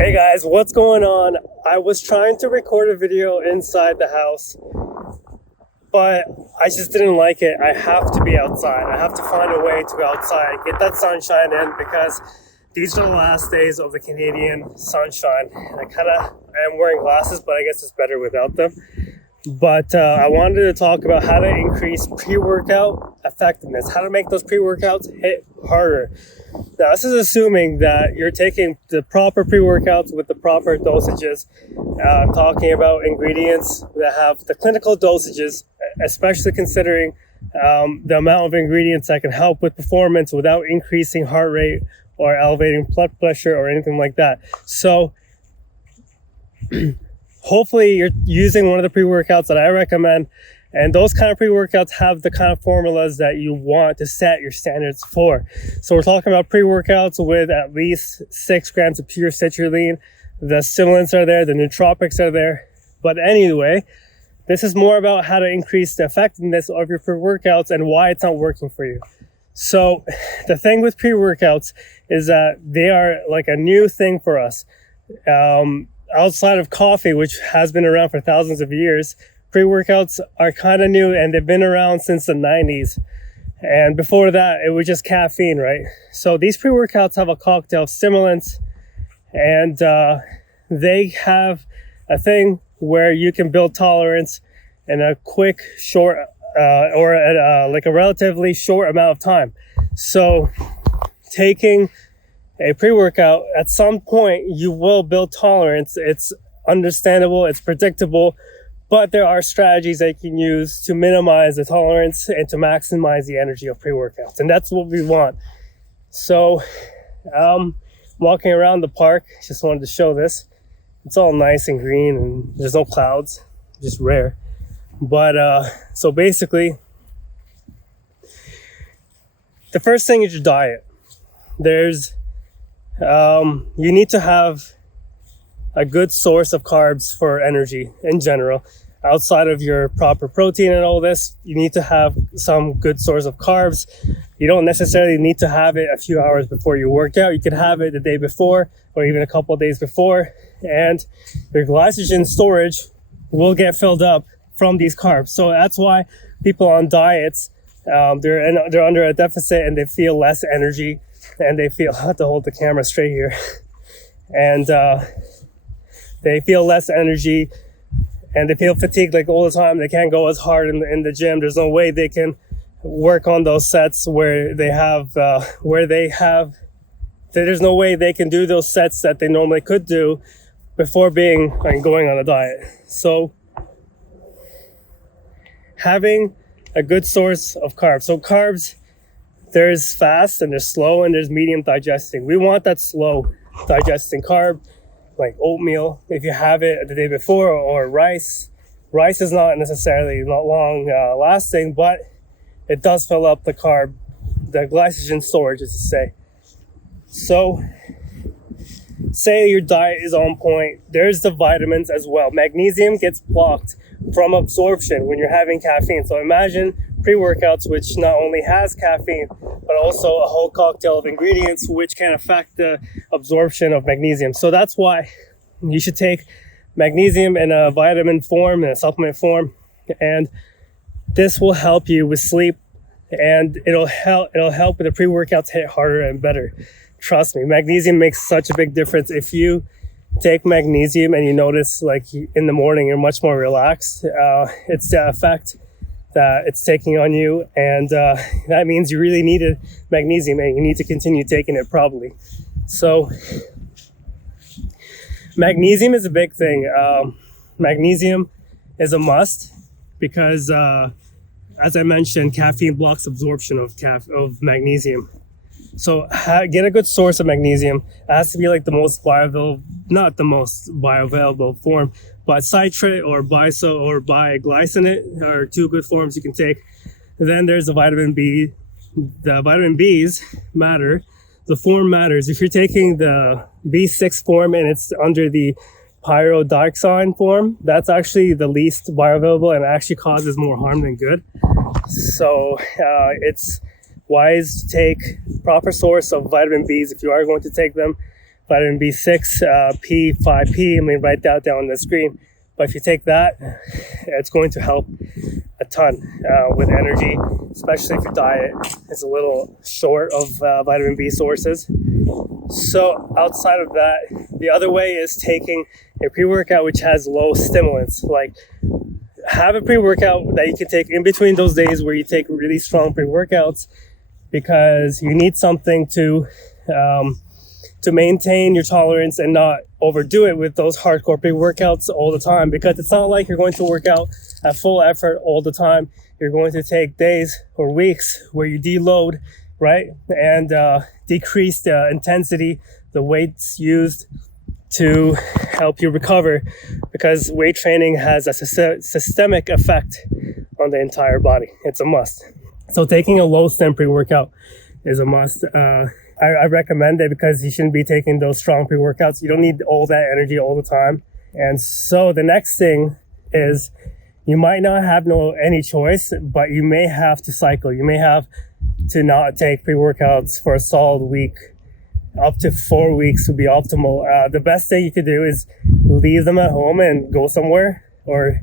Hey guys, what's going on? I was trying to record a video inside the house, but I just didn't like it. I have to be outside. I have to find a way to go outside, get that sunshine in, because these are the last days of the Canadian sunshine. I am wearing glasses, but I guess it's better without them. But I wanted to talk about how to increase pre-workout effectiveness, how to make those pre-workouts hit harder. Now, this is assuming that you're taking the proper pre-workouts with the proper dosages. I'm talking about ingredients that have the clinical dosages, especially considering the amount of ingredients that can help with performance without increasing heart rate or elevating blood pressure or anything like that. So hopefully you're using one of the pre-workouts that I recommend, and those kind of pre-workouts have the kind of formulas that you want to set your standards for. So we're talking about pre-workouts with at least 6 grams of pure citrulline. The stimulants are there, the nootropics are there. But anyway, this is more about how to increase the effectiveness of your pre-workouts and why it's not working for you. So the thing with pre-workouts is that they are like a new thing for us. Outside of coffee, which has been around for thousands of years, pre-workouts are kind of new, and they've been around since the 90s. And before that, it was just caffeine, right? So these pre-workouts have a cocktail of stimulants, and they have a thing where you can build tolerance in a quick, short, or like a relatively short amount of time. So taking a pre-workout, at some point you will build tolerance. It's understandable, it's predictable, but there are strategies that you can use to minimize the tolerance and to maximize the energy of pre-workouts, and that's what we want. So walking around the park, just wanted to show this. It's all nice and green and there's no clouds, just rare. But so basically, the first thing is your diet. You need to have a good source of carbs for energy in general. Outside of your proper protein and all this, you need to have some good source of carbs. You don't necessarily need to have it a few hours before you work out. You could have it the day before or even a couple of days before, and your glycogen storage will get filled up from these carbs. So that's why people on diets, they're under a deficit and they feel less energy. And they feel, I have to hold the camera straight here, and they feel less energy and they feel fatigued like all the time. They can't go as hard in the gym. There's no way they can work on those sets where there's no way they can do those sets that they normally could do before going on a diet. So having a good source of carbs. So carbs, there's fast and there's slow and there's medium digesting. We want that slow digesting carb, like oatmeal, if you have it the day before, or rice. Rice is not necessarily not long lasting, but it does fill up the glycogen storage, as to say. So say your diet is on point, there's the vitamins as well. Magnesium gets blocked from absorption when you're having caffeine. So imagine pre-workouts which not only has caffeine but also a whole cocktail of ingredients which can affect the absorption of magnesium. So that's why you should take magnesium in a vitamin form, in a supplement form, and this will help you with sleep, and it'll help with the pre-workouts hit harder and better. Trust me, magnesium makes such a big difference. If you take magnesium and you notice like in the morning you're much more relaxed, it's the effect that it's taking on you, and that means you really needed magnesium and you need to continue taking it probably. So magnesium is a big thing. Magnesium is a must because as I mentioned, caffeine blocks absorption of magnesium. So get a good source of magnesium. It has to be like the most not the most bioavailable form, but citrate or biso or biglycinate are 2 good forms you can take. Then there's the vitamin B. The vitamin B's matter. The form matters. If you're taking the B6 form and it's under the pyridoxine form, that's actually the least bioavailable and actually causes more harm than good. So it's wise to take proper source of vitamin B's if you are going to take them. vitamin B6, P5P. I'm going to write that down on the screen. But if you take that, it's going to help a ton with energy, especially if your diet is a little short of vitamin B sources. So outside of that, the other way is taking a pre-workout which has low stimulants. Like, have a pre-workout that you can take in between those days where you take really strong pre-workouts, because you need something to maintain your tolerance and not overdo it with those hardcore pre-workouts all the time, because it's not like you're going to work out at full effort all the time. You're going to take days or weeks where you deload, right? And decrease the intensity, the weights used to help you recover, because weight training has a systemic effect on the entire body. It's a must. So taking a low stim pre-workout is a must. I recommend it because you shouldn't be taking those strong pre-workouts. You don't need all that energy all the time. And so the next thing is, you might not have any choice, but you may have to cycle. You may have to not take pre-workouts for a solid week. Up to 4 weeks would be optimal. The best thing you could do is leave them at home and go somewhere, or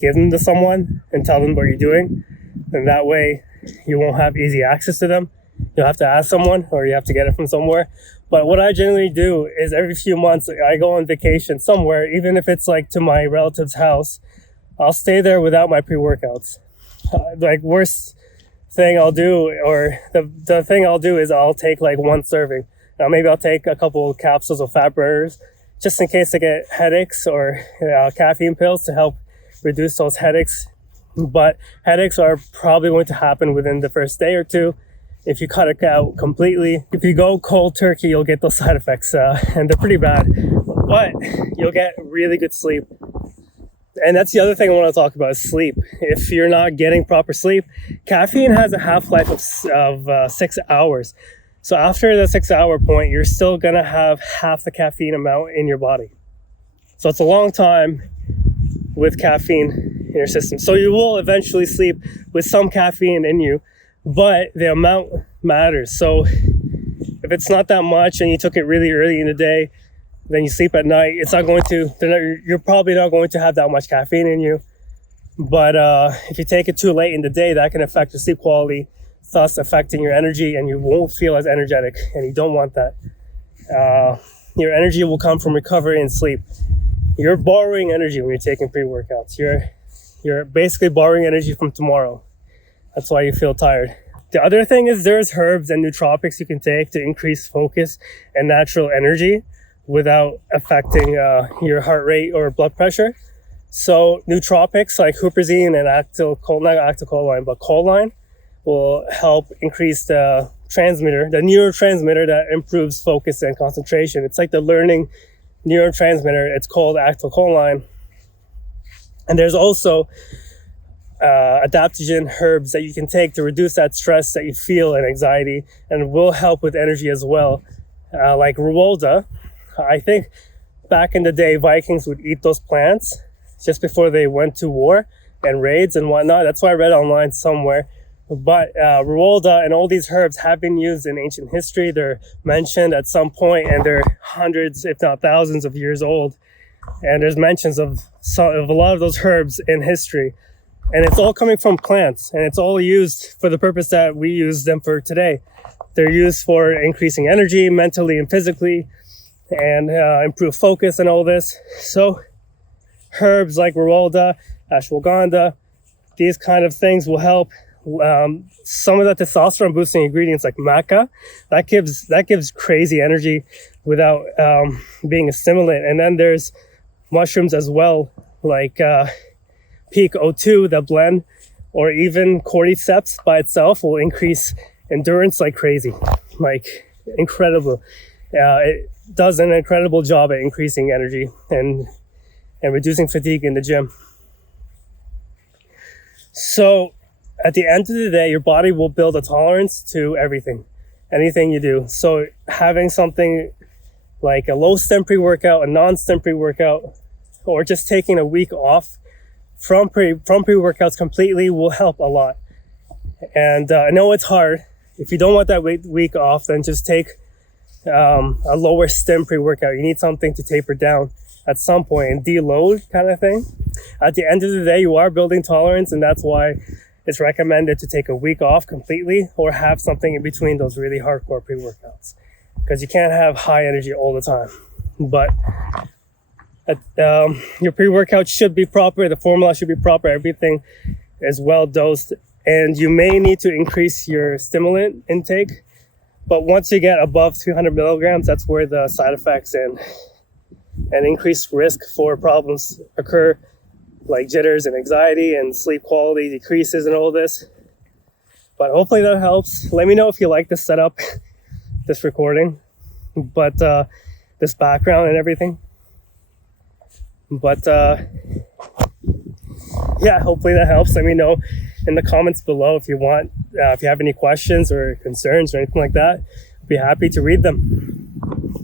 give them to someone and tell them what you're doing. And that way you won't have easy access to them. You'll have to ask someone, or you have to get it from somewhere. But what I generally do is every few months I go on vacation somewhere, even if it's like to my relative's house. I'll stay there without my pre-workouts. Like, worst thing I'll do, or the thing I'll do is I'll take like one serving. Now maybe I'll take a couple of capsules of fat burners just in case I get headaches, or caffeine pills to help reduce those headaches. But headaches are probably going to happen within the first day or two if you cut it out completely. If you go cold turkey, you'll get those side effects, and they're pretty bad. But you'll get really good sleep. And that's the other thing I want to talk about, is sleep. If you're not getting proper sleep, caffeine has a half-life of 6 hours. So after the 6 hour point, you're still going to have half the caffeine amount in your body. So it's a long time with caffeine in your system. So you will eventually sleep with some caffeine in you, but the amount matters. So if it's not that much and you took it really early in the day, then you sleep at night, you're probably not going to have that much caffeine in you. But if you take it too late in the day, that can affect your sleep quality, thus affecting your energy, and you won't feel as energetic, and you don't want that. Your energy will come from recovery and sleep. You're borrowing energy when you're taking pre-workouts. You're basically borrowing energy from tomorrow. That's why you feel tired. The other thing is, there's herbs and nootropics you can take to increase focus and natural energy without affecting your heart rate or blood pressure. So nootropics like huperzine and choline will help increase the neurotransmitter that improves focus and concentration. It's like the learning neurotransmitter. It's called acetylcholine. And there's also adaptogen herbs that you can take to reduce that stress that you feel and anxiety, and will help with energy as well. Like Rwolda. I think back in the day, Vikings would eat those plants just before they went to war and raids and whatnot. That's why I read online somewhere. But Rwolda and all these herbs have been used in ancient history. They're mentioned at some point, and they're hundreds, if not thousands of years old. And there's mentions of a lot of those herbs in history. And it's all coming from plants, and it's all used for the purpose that we use them for today. They're used for increasing energy mentally and physically, and improve focus and all this. So herbs like Rwolda, ashwagandha, these kind of things will help. Some of the testosterone boosting ingredients like maca, that gives crazy energy without being a stimulant. And then there's mushrooms as well, like Peak O2, the blend, or even cordyceps by itself will increase endurance like crazy, like incredible. It does an incredible job at increasing energy and reducing fatigue in the gym. So at the end of the day, your body will build a tolerance to anything you do. So having something like a low stim pre-workout, a non-stim pre-workout, or just taking a week off from pre-workouts completely will help a lot. And I know it's hard. If you don't want that week off, then just take a lower stim pre-workout. You need something to taper down at some point and deload kind of thing. At the end of the day, you are building tolerance, and that's why it's recommended to take a week off completely or have something in between those really hardcore pre-workouts, because you can't have high energy all the time. But your pre-workout should be proper, the formula should be proper, everything is well dosed, and you may need to increase your stimulant intake. But once you get above 300 milligrams, that's where the side effects and increased risk for problems occur, like jitters and anxiety and sleep quality decreases and all this. But hopefully that helps. Let me know if you like this setup, this recording, but this background and everything. But yeah, hopefully that helps. Let me know in the comments below if you want, if you have any questions or concerns or anything like that. I'd be happy to read them.